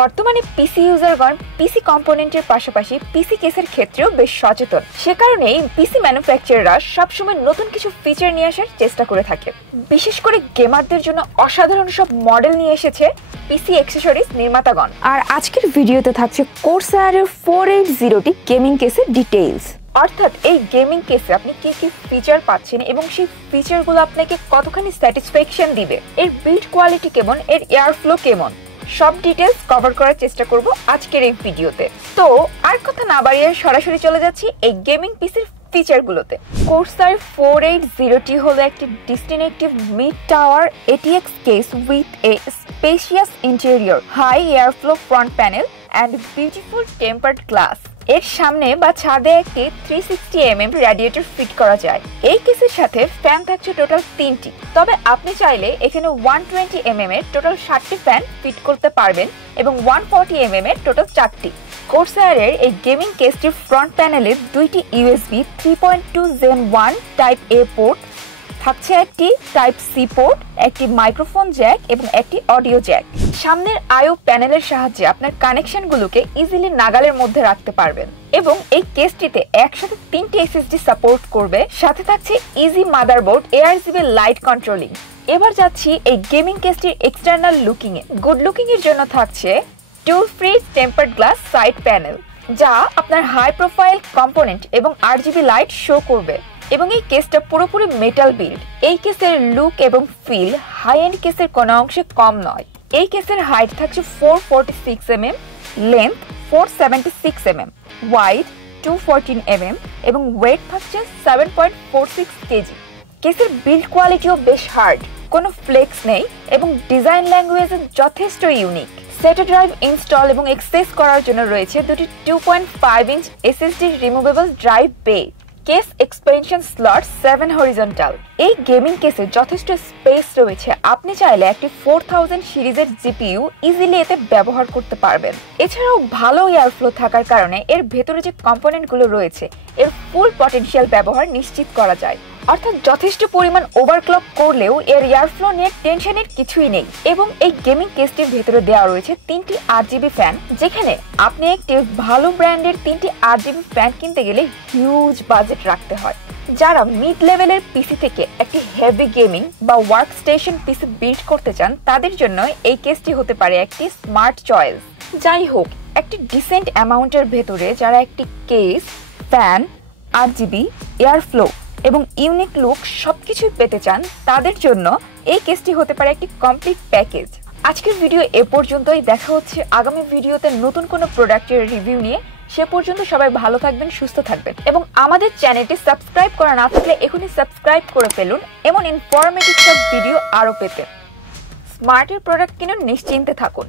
বর্তমানে পিসি ইউজারগণ পিসি কম্পোনেন্টের পাশাপাশি পিসি কেসের ক্ষেত্রেও বেশ সচেতন। সে কারণেই পিসি ম্যানুফ্যাকচারাররা সবসময় নতুন কিছু ফিচার নিয়ে আসার চেষ্টা করে থাকে। বিশেষ করে গেমারদের জন্য অসাধারণ সব মডেল নিয়ে এসেছে পিসি অ্যাকসেসরিজ নির্মাতাগণ। আর আজকের ভিডিওতে থাকছে কোরসায়ারের 480টি গেমিং কেসের ডিটেইলস। অর্থাৎ এই গেমিং কেসে আপনি কি কি ফিচার পাচ্ছেন এবং সেই ফিচারগুলো আপনাকে কতখানি স্যাটিসফ্যাকশন দিবে, এর বিল্ড কোয়ালিটি কেমন, এর এয়ার ফ্লো কেমন, সব ডিটেইলস কভার করার চেষ্টা করব আজকের এই ভিডিওতে। তো আর কথা না বাড়িয়ে সরাসরি চলে যাচ্ছি এই গেমিং পিসির ফিচারগুলোতে। কোরসায়ার 480টি হলো একটি distinctive mid tower ATX case with a spacious interior, high air flow front panel and beautiful tempered glass. এর সামনে বা ছাদে একটি 360mm রেডিয়েটর ফিট করা যায়। এই কেসের সাথে ফ্যান থাকছে টোটাল 3টি, তবে আপনি চাইলে এখানে 120mm এর টোটাল 7টি ফ্যান ফিট করতে পারবেন এবং 140mm এর টোটাল 4টি। কোরসায়ারের এই গেমিং কেসটির ফ্রন্ট প্যানেলে দুইটি USB 3.2 Gen 1 type A port থাকছে, একটি টাইপ C পোর্ট, একটি মাইক্রোফোন জ্যাক এবং একটি অডিও জ্যাক। সামনের আইও প্যানেলের সাহায্যে আপনার কানেকশনগুলোকে ইজিলি নাগালের মধ্যে রাখতে পারবেন এবং এই কেসটিতে একসাথে 3টি SSD সাপোর্ট করবে। সাথে থাকছে easy motherboard, ARGB light controlling. এবার যাচ্ছি এই গেমিং কেসটির এক্সটার্নাল লুকিং এ। গুড লুকিং এর জন্য থাকছে tool free tempered glass side panel, যা আপনার হাই প্রোফাইল কম্পোনেন্ট এবং RGB লাইট শো করবে এবং এই কেসটা পুরোপুরি মেটাল বিল্ড। এই কেসের লুক এবং ফিল হাই এন্ড কেসের কোনো অংশে কম নয়। এই কেসের হাইট থাকছে 446mm, length 476mm, wide 214mm এবং ওয়েট থাকছে 7.46 কেজি। কেসের বিল্ড কোয়ালিটিও বেশ হার্ড, কোনো ফ্লেক্স নেই এবং ডিজাইন ল্যাঙ্গুয়েজ যথেষ্ট ইউনিক। সেটা ড্রাইভ ইনস্টল এবং এক্সেস করার জন্য রয়েছে দুটি 2.5 ইঞ্চ SSD রিমুভেবল ড্রাইভ বে। Case expansion slot 7 horizontal. এই গেমিং কেসে যথেষ্ট স্পেস রয়েছে, আপনি চাইলে একটি 4000 সিরিজের GPU ইজিলি এতে ব্যবহার করতে পারবেন। এছাড়াও ভালো এয়ারফ্লো থাকার কারণে এর ভেতরে যে কম্পোনেন্টগুলো রয়েছে এর ফুল পটেনশিয়াল ব্যবহার নিশ্চিত করা যায়। অর্থাৎ যথেষ্ট পরিমাণ ওভারক্লক করলেও এর এয়ারফ্লো নিয়ে টেনশনের কিছুই নেই। এবং এই গেমিং কেসটির ভেতরে দেওয়া রয়েছে 3টি RGB ফ্যান, যেখানে আপনি একটি ভালো ব্র্যান্ডের 3টি RGB ফ্যান কিনতে গেলে হিউজ বাজেট রাখতে হয়। যারা মিড লেভেলের পিসি থেকে একটি হেভি গেমিং বা ওয়ার্ক স্টেশন পিসি বিল্ড করতে চান, তাদের জন্য এই কেসটি হতে পারে একটি স্মার্ট চয়েস। যাই হোক, একটি ডিসেন্ট অ্যামাউন্টের ভেতরে যারা একটি কেস, ফ্যান, RGB, এয়ারফ্লো এবং ইউনিক লুক সবকিছুই পেতে চান, তাদের জন্য এই কেসটি হতে পারে একটি কমপ্লিট প্যাকেজ। আজকের ভিডিও এ পর্যন্তই। দেখা হচ্ছে আগামী ভিডিওতে নতুন কোনো প্রোডাক্টের রিভিউ নিয়ে। সে পর্যন্ত সবাই ভালো থাকবেন, সুস্থ থাকবেন এবং আমাদের চ্যানেলটি সাবস্ক্রাইব করা না থাকলে এখনই সাবস্ক্রাইব করে ফেলুন এমন ইনফরমেটিভ সব ভিডিও আরও পেতে। স্মার্টের প্রোডাক্ট কিনুন, নিশ্চিন্তে থাকুন।